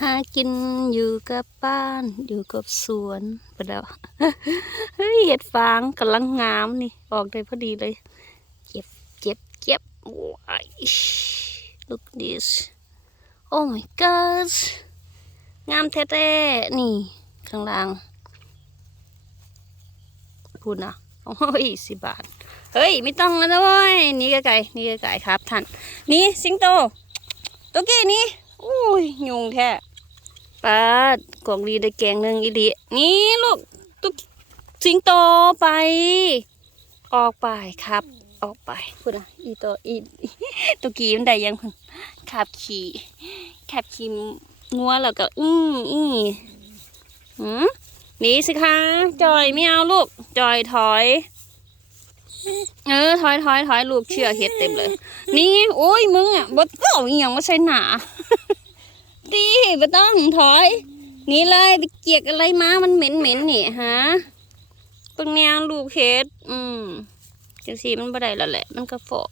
หากินอยู่กับบ้านอยู่กับสวนไปแล้วเฮ้ยเห็ดฟางกำลังงามนี่ออกได้พอดีเลยเก็บเก็บเก็บว้าย look this oh my god งามแท้ๆนี่ ข้างล่างพูดนะโอ้ยสิบบาท เฮ้ย ไม่ต้องแล้วนะเว้ยนี่ไก่นี่ไก่ครับท่าน นี่สิงโต ตัวกี้นี่อุ้ยยุงแท้ปาดกล่องดีได้แกงหนึ่งอีหลีนี่ลูกตุ๊กสิงโตไป ออกไปครับ ออกไปพูดนะอีตัวอีตัวกี้มันได้ยังพุ่นขับขี่ขับขี่งัวแล้วก็อื้ออื้อหืมหนีสิคะจอยไม่เอาลูกจอยถอย เออถอยถอยถอยลูกเชื่อเฮ็ดเต็มเลย นี่โอ้ยมึงอะบดเอาอหย่างมาใส่หนาดีบ่ต้องถอยนี่เลยไปเกียกอะไรมา มันเหม็นเหม็นนี่ฮะเปังแนวลูกเฮ็ดอืมจังสีมันบ่ได้แล้วแหละ มันก็ฟอ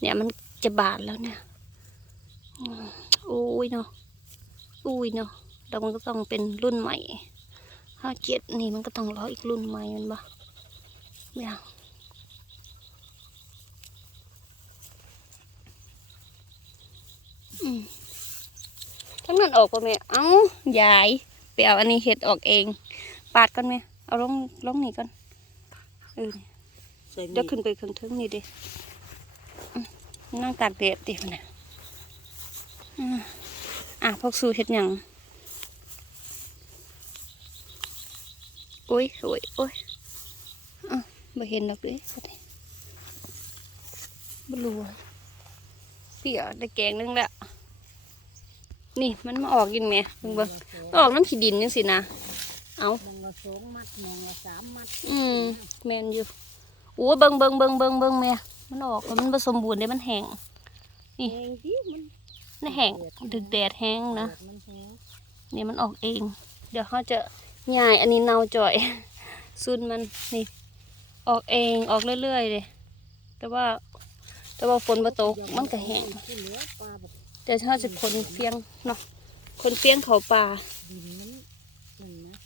เนี่ยมันจะบาดแล้วเนี่ยอืมโอ้ยเนาะอุ้ยเนาะแล้วมันก็ต้องเป็นรุ่นใหม่ห้าเจ็ดนี่มันก็ต้องรออีกรุ่นใหม่มันบ่ไม่เอา ทั้งนั้นออกป่ะแม่เอ้ายายไปเอาอันนี้เห็ดออกเอง ปาดก่อนแม่เอาลงลงนี่ก่อนเออนี่ใส่เดี๋ยวขึ้นไปข้างทึงนี่ดิอืมนั่งตากแดดดิเนี่ยอืมอะพวกสูเห็ดหยังโอ้ยโอ้ยโอ้ยอะไม่เห็นหรอกเด้บ่รู้อะเปียกได้แกงนึงแล้ว นี่มันมาออกกินไหมเบิ่งเบิ่งมันออกน้ำขี้ดินจังสินะเอามองละสองมัดมองละสามมัดอืมแมนอยู่โอ้เบิ่งเบิ่งเบิ่งเบิ่งเบิ่งแม่มันออกแล้วมันผสมบูรณ์ได้มันแห้งนี่เองที่มันแห้งดึกแดดแห้งนะเนี่ยมันออกเอง เดี๋ยวเขาจะย่ายอันนี้เน่าจ่อยซุนมันนี่ออกเองออกเรื่อยๆเลยแต่ว่าแต่ว่าฝนมาตกมันก็แห้ง เหลือปลาบอกเดี๋ยวเขาจะคนเฟียงเนาะคนเฟียงเขาป่าดินมันนั่นนะ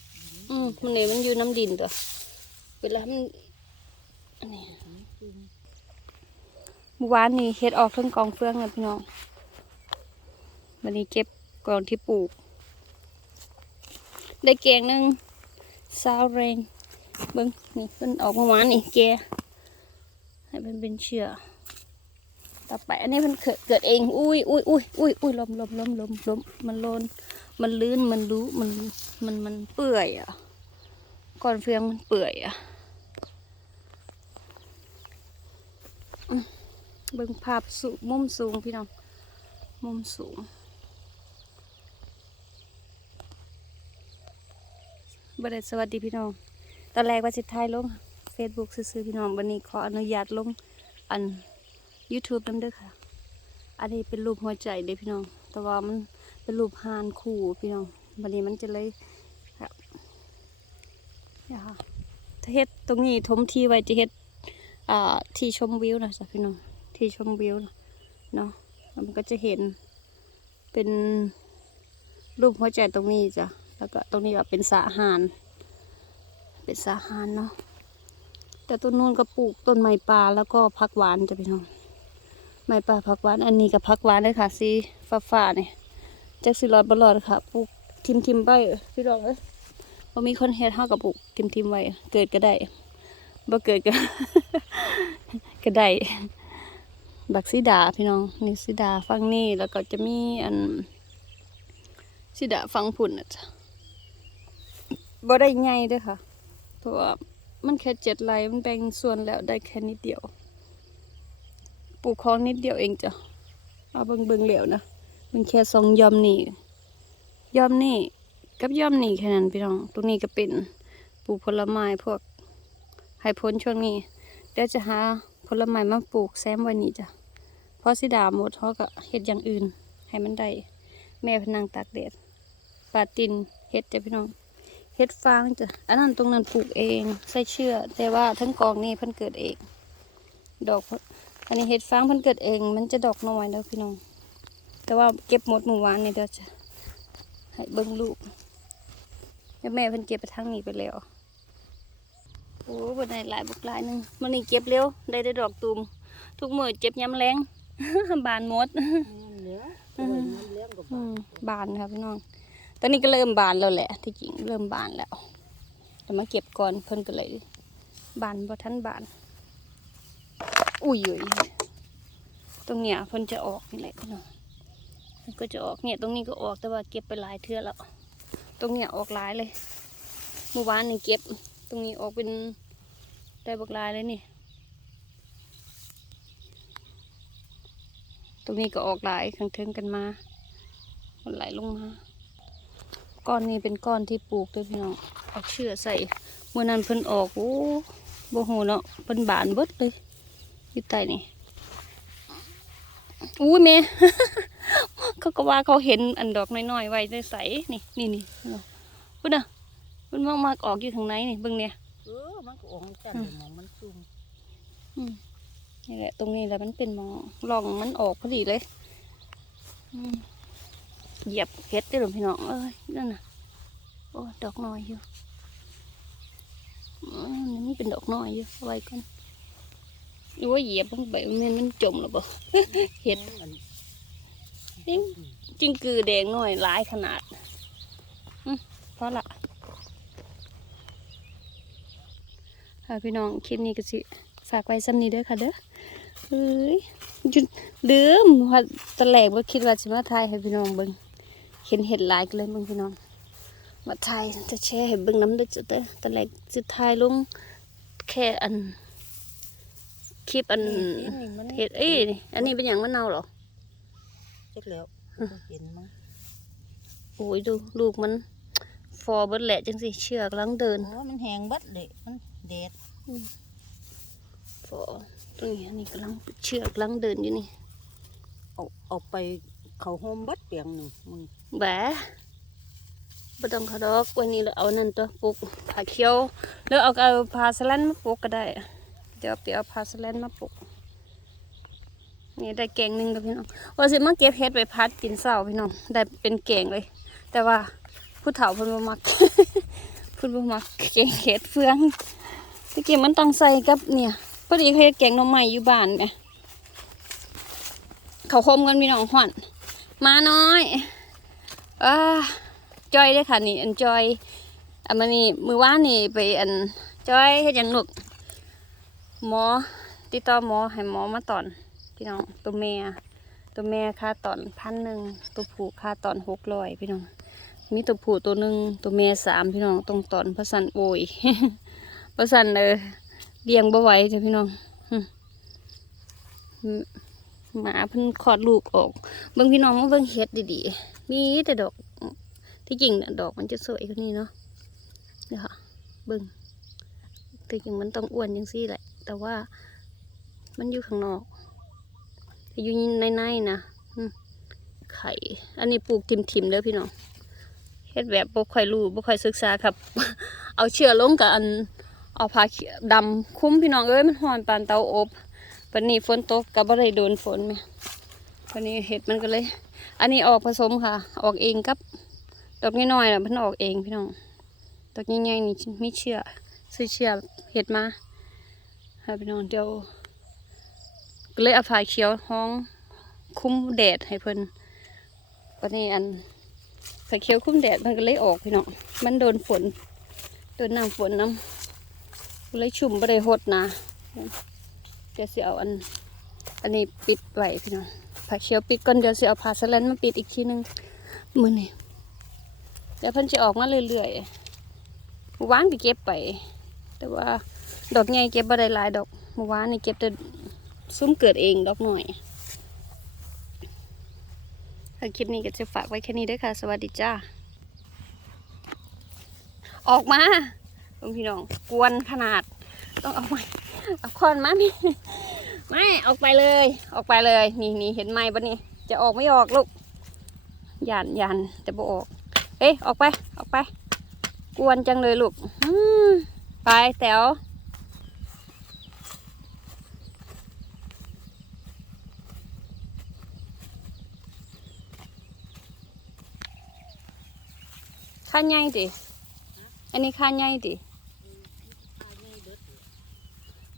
อืมมันเนี่ยมันอยู่น้ำดินตัวเวลามันอันนี้เมื่อวานนี้เฮ็ดออกทั้งกองเฟืองนะพี่น้องวันนี้เก็บก่อนที่ปลูก ได้แกงหนึ่งซาวแรงเบิ้งนี่มันออกเมื่อวานนี่แกให้มันเป็นเชื้อ ต่อไปอันนี้มันเกิดเองอุ้ยอุ้ยอุ้ยอุ้ยอุ้ยลมลมลมลมลมมันโลนมันลื่นมันรู้มันมันมันเปื่อยอะก่อนเฟืองมันเปื่อยอะเบิ่งภาพสูงมุมสูงพี่น้องมุมสูงบไดสวัสดีพี่น้อง ตอนแรกว่าจะถ่ายลง Facebook ซื้อพี่น้องวันนี้ขออนุญาตลงอัน YouTube น้ำเด้อค่ะ อันนี้เป็นรูปหัวใจเด้พี่น้อง แต่ว่ามันเป็นรูปฮานคู่พี่น้องวันนี้มันจะเลยแบบนี่ค่ะถ้าเฮ็ดตรงนี้ทมที่ไว้จะเฮ็ดอ่าที่ชมวิวนะจ๊ะพี่น้อง ที่ชมวิวนะเนาะแล้วมันก็จะเห็นเป็นรูปหัวใจตรงนี้จ้ะ แล้วก็ตรงนี้ก็เป็นสระหานเป็นสระหานเนาะแต่ต้นนู้นก็ปลูกต้นไม้ป่าแล้วก็พักหวานจ้ะพี่น้อง ไม้ป่าพักหวานอันนี้กับพักหวานเลยค่ะสีฟ้าฟ้าๆเนี่ยจักสิรอดบ่รอดค่ะปลูกทิมทิมๆไปพี่น้องเอ้ยบ่มีคนเฮ็ดเฮากับปลูกทิมทิมไว้เกิดก็ได้บ่เกิดก็ก็ได้บักซิดาพี่น้องนี่ซิดาฝั่งนี้แล้วก็จะมีอันสิดาฟังผุ่นนะจ๊ะบ่ได้ใหญ่เด้วยค่ะเพราะว่ามันแค่เจ็ดไร่มันแบ่งส่วนแล้วได้แค่นิดเดียว ปลูกของนิดเดียวเองจ้ะเอาเบิงเบิงเหลวนะมันแค่สองยอมนี่ยอมนี่กับยอมนี่แค่นั้นพี่น้องตรงนี้ก็เป็นปลูกผลไม้พวกให้พ้นช่วงนี้เดี๋ยวจะหาผลไม้มาปลูกแซมว้นี่จ้ะเพราะสิดาหมดเขาก็เฮ็ดอย่างอื่น ให้มันได้แม่พนังตากแดดปาตินเห็ดจ้ะพี่น้องเห็ดฟางจ้ะอันนั้นตรงนั้นปลูกเองใส่เชื่อแต่ว่าทั้งกองนี่เพิ่นเกิดเอง ดอก อันนี้เห็ดฟางเพิ่นเกิดเอง มันจะดอกน้อยแล้วพี่น้อง แต่ว่าเก็บหมดเมื่อวานนี่เดี๋ยวจะให้เบิ่งลูกแล้วแม่เพิ่นเก็บไปทางนี้ไปแล้ว โอ้บ่ได้หลายบักหลายหนึงมันนี่เก็บเร็ว ได้ได้ดอกตูม ทุกมือเจ็บยามแรงบานหมดแม่นเหลือตับพี่น้อง ตอนนี้ก็เริ่มบานแล้วแหละ ที่จริงเริ่มบานแล้วแต่มาเก็บก่อนเพิ่นก็เลยบานบ่ทันบาน อุ้ยอุ้ยตรงเนี้ยเพิ่นจะออกนี่แหละพี่น้องมันก็จะออกเนี่ยตรงนี้ก็ออกแต่ว่าเก็บไปหลายเทือแล้ว ตรงเนี้ยออกหลายเลยเมื่อวานนี่เก็บ ตรงนี้ออกเป็นได้บักหลายเลยนี่ ตรงนี้ก็ออกหลายข้างเทิงกันมามันไหลลงมาก้อนนี้เป็นก้อนที่ปลูกด้วยพี่น้องเอาเชือกใส่เมื่อนั้นเพิ่นออกโอ้โบโหเนาะเพิ่นบานเบิดเลย อยู่ใต้นี่อู้ยแม่เขาก็ว่าเขาเห็นอันดอกน้อยๆไว้ใสๆนี่นี่นี่พุ่นน่ะมันมากมากออกอยู่ข้างในนี่เบิ่งเนี่ยเออมันก็ออกจันหมองมันซุ่มนี่แหละตรงนี้แหละมันเป็นหมองร่องมันออกพอดีเลยอืมเหยียบเห็ดได้หรือพี่น้องเอ้ยนั่นน่ะโอ้ดอกน้อยอยู่อืมนี่เป็นดอกน้อยอยู่เอาไว้ก่อน ดูว่าเหยียบมันไปมันมันจมหรือเปล่าเห็ดจริงจิงกือแดงหน้อยหลายขนาดอืมพอละค่ะพี่น้องคลิปนี้ก็สิฝากไว้ซ้ำนี้เด้อค่ะเด้อเฮ้ยหยุดลืมว่าตะแหลกว่าคิดว่าจะมาถ่ายให้พี่น้องเบิ่งเห็นเห็ดหลายกันเลยเบิ่งพี่น้องมาถ่ายจะแชร์ให้เบิ่งน้ำเด้จะเด้อตะแหลกจะถ่ายลงแค่อัน คลิปอันนี่มันเห็ดเอ้ยนี่อันนี้เป็นอย่างมะนาวเหรอเจ็ดแล้วเห็นมั้งโอ้ยดูลูกมัน ฟอเบิดแหละจังสิเชือกลังเดินโอ้มันแห้งเบัดเลยมันแดดฟอตรงนี้อันนี้กำลังเชือกลังเดินอยู่นี่เอาเอาไปเขาโฮมเบัดเปียงหนึ่งมึงแบะบ่ต้องเขาดอกวันนี้เราเอานั่นตัวปลูกผักเขียวแล้วเอาเอาพาสแลนมาปลูกก็ได้ เดี๋ยวไปเอาพาสแลนมาปลูกนี่ได้แกงหนึ่งกับพี่น้องว่าสิมาเก็บเฮ็ดไปพัดกินเช้าพี่น้องได้เป็นแกงเลย แต่ว่าผู้เฒ่าเพิ่นบ่มักเพิ่นบ่มักแกงเฮ็ดเฟืองตะกี้มันต้องใส่กับเนี่ยพอดีเขาแกงหน่อไม้อยู่บ้านแหมเขาคมกันพี่น้องฮ้อนมาน้อยอ่าจอยเลยค่ะนี่อันจอยอันมานี่มือว่านนี่ไปอันจอยเฮ็ดยังลูก หมอติดต่อหมอให้หมอมาตอนพี่น้องตัวแม่ตัวแม่ค่าตอนพันหนึ่งตัวผู้ค่าตอนหกร้อยพี่น้อง มีตัวผู้ตัวหนึ่งตัวแม่สามพี่น้องตรงตอนพระสันโอยพระสันเออเลี้ยงบ่ไหวจ้ะพี่น้องหมาเพิ่นคลอดลูกออกเบิ่งพี่น้องมาเบิ่งเห็ดดีๆมีแต่ดอกที่จริงดอกมันจะสวยกว่านี้เนาะเดี๋ยวค่ะเบิ่งแต่จริงมันต้องอ้วนจังซี่แหละ แต่ว่ามันอยู่ข้างนอกแต่อยู่ในในๆนะไข่ อันนี้ปลูกทิมๆเด้อพี่น้องเฮ็ดแบบบ่ค่อยรู้บ่ค่อยศึกษาครับ เอาเชือกลงกับอันเอาผ้าเขียวดำคุ้มพี่น้องเอ้ยมันร้อนปานเตาอบปันนี้ฝนตกก็บ่ได้โดนฝนแม่วันนี้เห็ดมันก็เลย อันนี้ออกผสมค่ะ ออกเองกับดอกน้อยๆน่ะมันออกเองพี่น้องดอกใหญ่ๆนี่มีเชือซื้อเชือเห็ดมา ค่ะพี่น้องเดี๋ยวก็เลยเอาผ้าเขียวห้องคุ้มแดดให้เพิ่นวันนี้อันผ้าเขียวคุ้มแดดมันก็เลยออกพี่น้องมันโดนฝนโดนน้ำฝนน้ำเลยชุ่มบ่ได้หดนะเดี๋ยวสิเอาอันอันนี้ปิดไว้พี่น้องผักเชียวปิดก่อนเดี๋ยวสิเอาผ้าสแลนมาปิดอีกทีหนึงมือนี่เดี๋ยวเพิ่นจะออกมาเรื่อยๆเมื่อวานไปเก็บไป แต่ว่า ดอกใหญ่เก็บบ่ได้หลายดอกเมื่อวานนี่เก็บแต่ซุ้มเกิดเองดอกหน่อยถ้าคลิปนี้ก็จะฝากไว้แค่นี้ด้อค่ะ สวัสดีจ้า ออกมาพี่น้องกวนขนาด ต้องเอาไม้เอาคอนมาพี่ไม่ออกไปเลย ออกไปเลย นี่นี่เห็นไหมปะนี่จะออกไม่ออกลูกยันยันแต่บ่ออก เอ้ยออกไป ออกไป กวนจังเลยลูกไปแต๋ว ค่าใหญ่ติอันนี้ค่าใหญ่ติ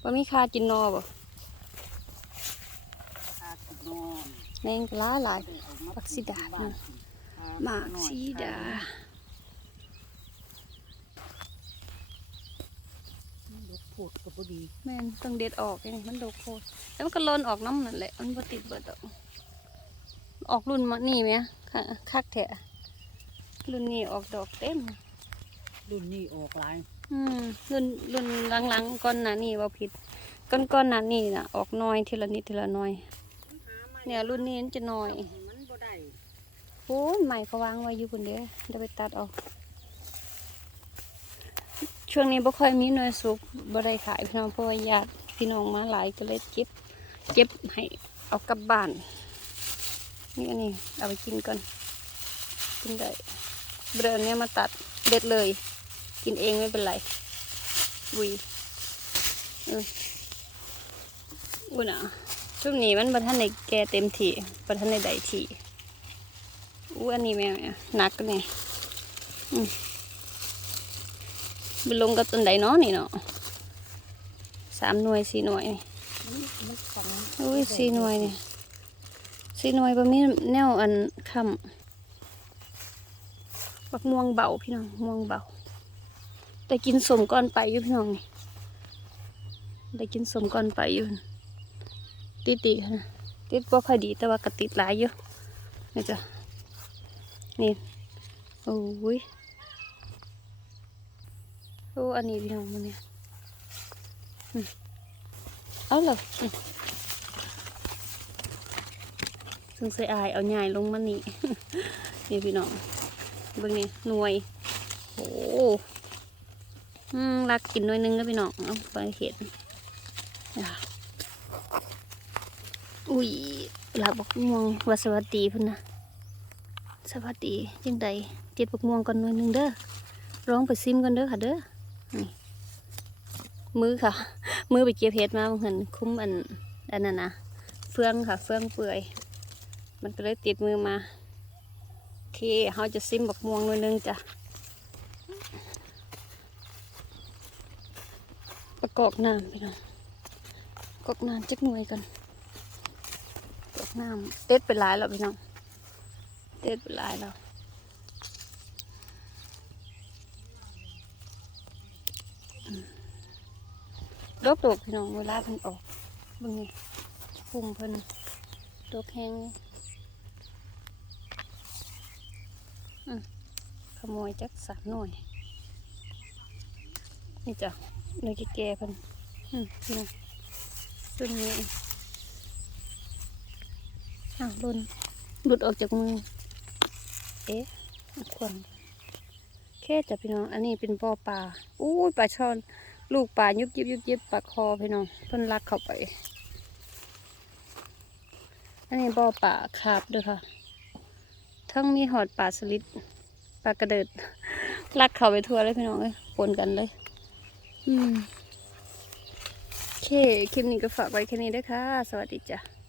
บ่มีค่ากินนอบ่คาสินอนแมงกะลาหลายเอามาบักสีดาบ้นน่ะหมากสีดาลูกพูดก็บ่ดีแม่นต้องเด็ดออกไงมันดกโคตรแล้วมันก็หลนออกน้ำนั่นแหละมันบ่ติดเบิดดอกออกรุ่นมานี่ไหมค่ะคักแท้ รุ่นนี้ออกดอกเต็ม รุ่นนี้ออกหลาย อืมรุ่นรุ่นหลังๆก่อนหน้านี้ว่าผิดก่อนก่อนหน้านี้น่ะ ออกน้อยทีละนิดทีละน้อย เนี่ยรุ่นนี้มันจะน้อยมันบ่ได้โอ้ยใหม่เขาวางไว้อยู่คนเดียวเดี๋ยวไปตัดเอาช่วงนี้บ่ค่อยมีหน่วยสุกบ่ได้ขายพี่น้องเพราะว่าญาติพี่น้องมาหลายก็เลยเก็บเก็บให้เอากลับบ้านนี่อันนี้เอาไปกินก่อนกินได้ เบรนเนี้ยมาตัดเด็ดเลย กินเองไม่เป็นไรวุยเอออุ้ยนะช่วงนี้มันบัทันในแก่เต็มที่บัทันในใดที่อู้อันนี้แม่แม่หนักนี่อืมไปลงกับต้นใดเนาะนี่เนาะสามหน่วยสี่หน่วยนี่มันมันฝังอุ้ยสี่หน่วยนี่สี่หน่วยบะมีแนวอันคำ บักม่วงเบาพี่น้องม่วงเบาแต่กินสมก่อนไปอยู่พี่น้องนี่ได้กินสมก่อนไปอยู่ติดดีค่ะนะติดบ่ค่อยดีแต่ว่ากระติดหลายอยู่นี่จ้ะนี่โอ้ยโอ้อันนี้พี่น้องมันเนี่ยเอาเลยซึ่งใส่อายเอาใหญ่ลงมานี่นี่พี่น้อง เบิ่งนี่หน่วยโอ้อืมรักกินหน่วยนึงแล้วพี่น้องเอาไปเห็ดอะอุ้ยหลักบักม่วงว่าสวัสดีพุ่นนะสวัสดีจังใดเจ็ดบักม่วงก่อนหน่วยนึงเด้อร้องไปซิมกันเด้อค่ะเด้อมือค่ะ มือไปเก็บเห็ดมาบางเห็นคุ้มอันอันนั้นนะเฟืองค่ะ เฟืองเปื่อย มันก็เลยติดมือมา เคเขาจะซิมบักม่วงหน่อยนึงจ้ะประกอบน้ำพี่น้องประกอบน้ำจักหน่วยกันกอบน้ำเต็ดเป็นหลายแล้วพี่น้องเต็ดเป็นหลายแล้วอืมดกดกพี่น้องเวลาเพิ่นออกเบิ่งนี่พุ่มเพิ่นดกแห้งเลย ขโมยจักสามหน่วย นี่จ้ะหน่วยแก่ๆพิ่นอืมนี่รุ่นนี้อ้าวรุ่นหลุดออกจากมือ เอ๊ะควรแค่จ้ะพี่น้อง อันนี้เป็นบ่อปลาอู้ปลาช่อน ลูกปลายุบยิบยุบยิบปลาคอพี่น้องเพิ่นลักเข้าไปอันนี้บ่อปลาคาบด้วยค่ะ ทั้งมีหอดปลาสลิด ปลากระเดิดลักเขาไปทั่วเลยพี่น้องเลยปนกันเลย อืมโอเค คลิปนี้ก็ฝากไว้แค่นี้ด้วยค่ะ สวัสดีจ้ะ